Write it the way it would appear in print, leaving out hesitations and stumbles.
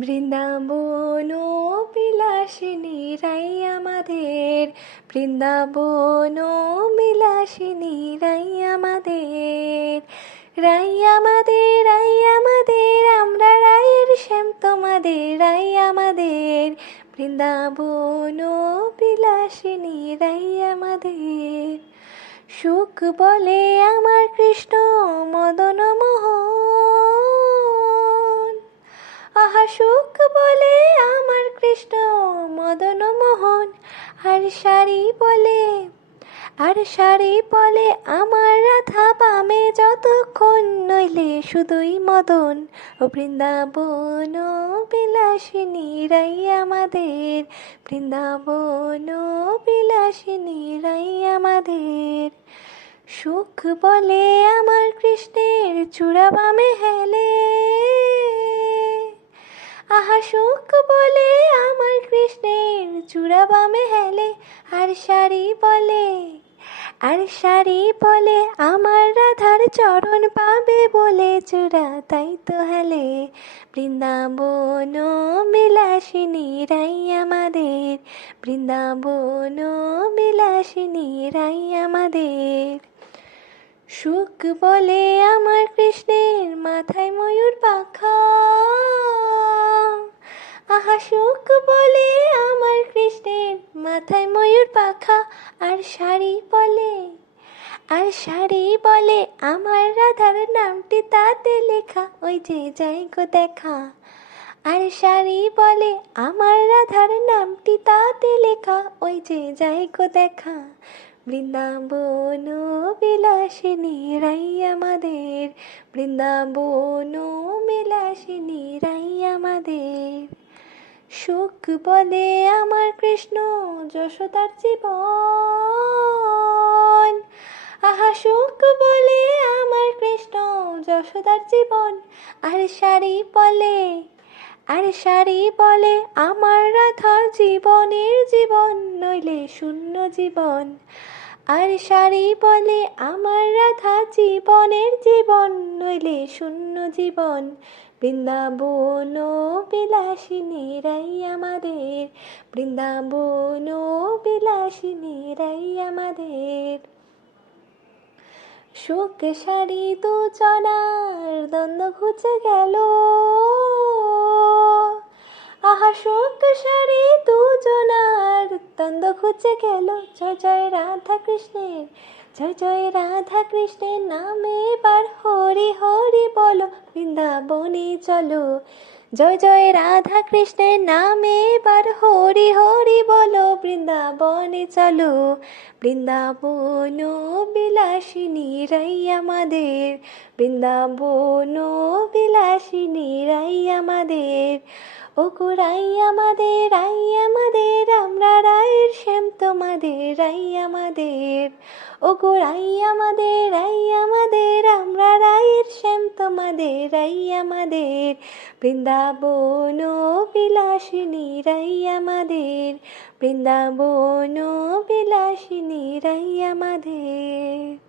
বৃন্দাবন বিলাসিনী রাই আমাদের, বৃন্দাবন বিলাসিনী রাই আমাদের, রাই আমাদের, রাই আমাদের, আমরা রায়ের শ্যাম তোমাদের, রাই আমাদের, বৃন্দাবন বিলাসিনী রাই আমাদের। সুখ বলে আমার কৃষ্ণ মদন মোহন, আহা সুখ বলে আমার কৃষ্ণ মদন মোহন, আর শাড়ি বলে, আর শাড়ি বলে আমার রাধা বামে যতক্ষণ, নইলে শুধুই মদন। ও বৃন্দাবন বিলাসিনী রাই আমাদের, বৃন্দাবন বিলাসিনী রাই আমাদের। সুখ বলে আমার কৃষ্ণের চূড়া বামে হেলে, আহা সুখ বলে আমার কৃষ্ণের চূড়া বামে হেলে, আর শাড়ি বলে, আর শাড়ি বলে আমার রাধার চরণ পাবে বলে চূড়া তাই তো হেলে। বৃন্দাবন বিলাসিনী রাই আমাদের, বৃন্দাবন বিলাসিনী রাই আমাদের। সুখ বলে আমার কৃষ্ণের মাথায় ময়ূর পাখা, আহা সুখ বলে আমার কৃষ্ণের মাথায় ময়ূর পাখা, আর শাড়ি বলে, আর শাড়ি বলে আমার রাধার নামটি তাতে লেখা, ওই যে যাই গো দেখা। আর শাড়ি বলে আমার রাধার নামটি তাতে লেখা, ওই যে যাই গো দেখা। বৃন্দাবন বিলাসিনী রাই আমাদের, বৃন্দাবন বিলাসিনী রাই আমাদের। সুখ বলে আমার কৃষ্ণ যশোদার জীবন, আহা সুখ বলে আমার কৃষ্ণ যশোদার জীবন, আর শাড়ি বলে, আর শাড়ি বলে আমার রাধা জীবনের জীবন, নইলে শূন্য জীবন। আর শাড়ি বলে আমার রাধা জীবনের জীবন, নইলে শূন্য জীবন। বৃন্দাবন বিলাসিনী রাই আমাদের, বৃন্দাবন বিলাসিনী রাই আমাদের। সুখ শাড়ি দুজনার দ্বন্দ্ব ঘুচে গেল, আহা সুখ শাড়ি দুজনার দ্বন্দ্ব ঘুচে গেল। জয় জয় রাধা কৃষ্ণের, জয় জয় রাধা কৃষ্ণের নামে এবার হরি হরি বলো, বৃন্দাবনে চলো। জয় জয় রাধা কৃষ্ণের নামে এবার হরি হরি বলো, বৃন্দাবনে চলো। বৃন্দাবন বিলাসিনী রাই আমাদের, বৃন্দাবন বিলাসিনী রাই আমাদের। ও গো রাই আমাদের, রাই আমাদের, আমরা রায়ের শ্যাম তোমাদের, রাই আমাদের। ও গো রাই আমাদের, রাই আমাদের, আমরা রায়ের শ্যাম তোমাদের, রাই আমাদের। বৃন্দাবন বিলাসিনী রাই আমাদের, বৃন্দাবন বিলাসিনী রাই আমাদের।